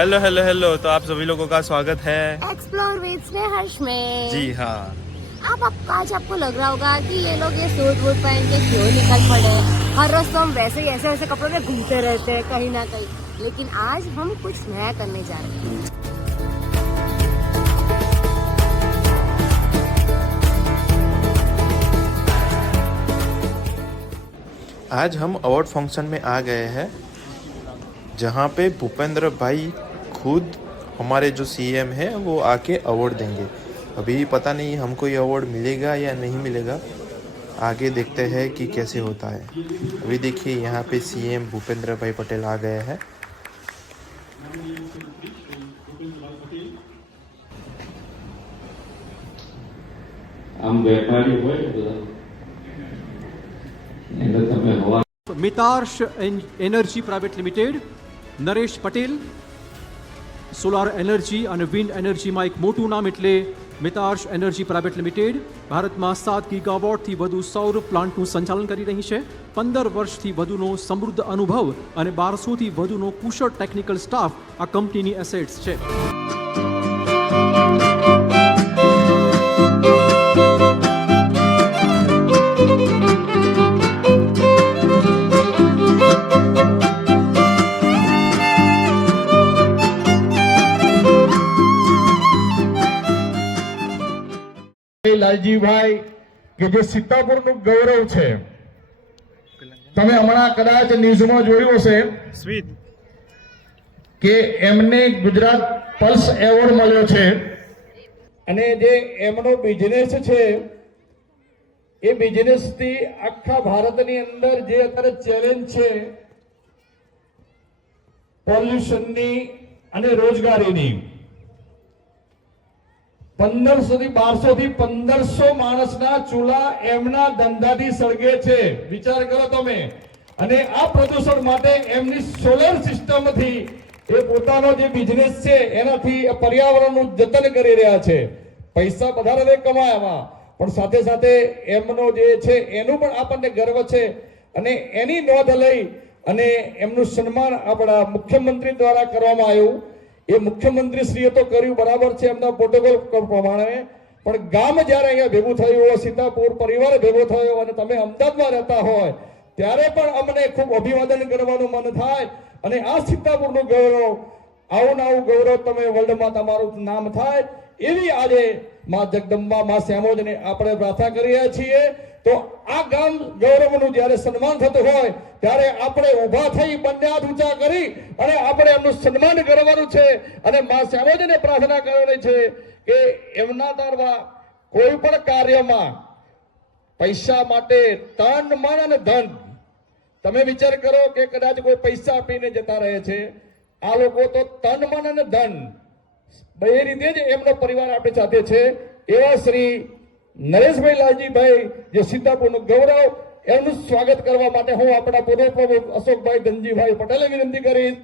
Hello hello hello. तो आप सभी लोगों का स्वागत है एक्सप्लोर विद हर्ष में। जी हाँ। आज आपको लग रहा होगा कि ये लोग ये सूट वूट पहन के क्यों निकल पड़े। हर रोज तो हम वैसे ही ऐसे कपड़ों में घूमते रहते हैं कहीं ना कहीं, लेकिन आज हम कुछ नया करने जा रहे हैं। आज हम अवार्ड फंक्शन में आ गए हैं, जहाँ पे भूपेंद्र भाई खुद हमारे जो सीएम है वो आके अवार्ड देंगे। अभी पता नहीं हमको ये अवार्ड मिलेगा या नहीं मिलेगा, आगे देखते हैं कि कैसे होता है। अभी देखिए यहाँ पे सीएम भूपेंद्र भाई पटेल आ गए हैं। Mitarsh energy private limited, Naresh Patel, solar energy અને વિન્ડ એનર્જીમાં એક મોટું નામ એટલે મિતાર્શ એનર્જી પ્રાઇવેટ લિમિટેડ ભારતમાં 7 ગીગાવોટથી વધુ સૌર પ્લાન્ટનું સંચાલન કરી રહી છે। 15 વર્ષથી વધુનો સમૃદ્ધ અનુભવ અને 1200થી વધુનો કુશળ ટેકનિકલ સ્ટાફ આ કંપનીની એસેટ્સ છે। લાલજીભાઈ કે જે સીતાપુરનું ગૌરવ છે, તમે હમણાં કદાચ ન્યૂઝમાં જોયું હશે કે એમને ગુજરાત પલ્સ એવોર્ડ મળ્યો છે અને જે એમનો બિઝનેસ છે એ બિઝનેસથી આખા ભારતની અંદર જે અત્યારે ચેલેન્જ છે પોલ્યુશનની અને રોજગારીની, 1500 થી 1200 થી 1500 માણસના ચૂલા એમના ધંધાથી સળગે છે। વિચાર કરો તમે। અને આ પ્રદૂષણ માટે એમની સોલર સિસ્ટમથી એ પોતાનો જે બિઝનેસ છે એનાથી પર્યાવરણનું જતન કરી રહ્યા છે। પૈસા વધારે કમાયામાં પણ સાથે સાથે એમનો જે છે એનું પણ આપણને ગર્વ છે અને એની નોંધ લઈ અને એમનું સન્માન આપણા મુખ્યમંત્રી દ્વારા કરવામાં આવ્યું। એ મુખ્યમંત્રીશ્રીએ તો કર્યું બરાબર છે એમના પ્રોટોકોલ પ્રમાણે, પણ ગામ જ્યારે અહીંયા ભેગું થયું હોય, સીતાપુર પરિવાર ભેગો થયો અને તમે અમદાવાદમાં રહેતા હોય ત્યારે પણ અમને ખૂબ અભિવાદન કરવાનું મન થાય। અને આ સીતાપુરનું ગૌરવ, આવું ગૌરવ તમે વર્લ્ડમાં તમારું નામ થાય એવી આજે માં જગદંબા માં શ્યામોજને આપણે પ્રાર્થના કરી રહ્યા છીએ। તો આ ગામ ગૌરવનું જ્યારે સન્માન થતું હોય ત્યારે આપણે ઊભા થઈ બંને હાથ ઊંચા કરી અને આપણે એમનું સન્માન કરવાનું છે અને માં શ્યામોજને પ્રાર્થના કરવાની છે કે એમના દ્વારા કોઈ પણ કાર્યમાં પૈસા માટે તન મન અને ધન, તમે વિચાર કરો કે કદાચ કોઈ પૈસા આપીને જતા રહે છે, આ લોકો તો તન મન અને ધન બે રીતે જ એમનો પરિવાર આપણી સાથે છે। એવા શ્રી નરેશભાઈ લાલજીભાઈ જે સીતાપુરનું ગૌરવ, એમનું સ્વાગત કરવા માટે હું આપણા પૂર્વ પ્રમુખ અશોકભાઈ ધનજીભાઈ પટેલે વિનંતી કરીશ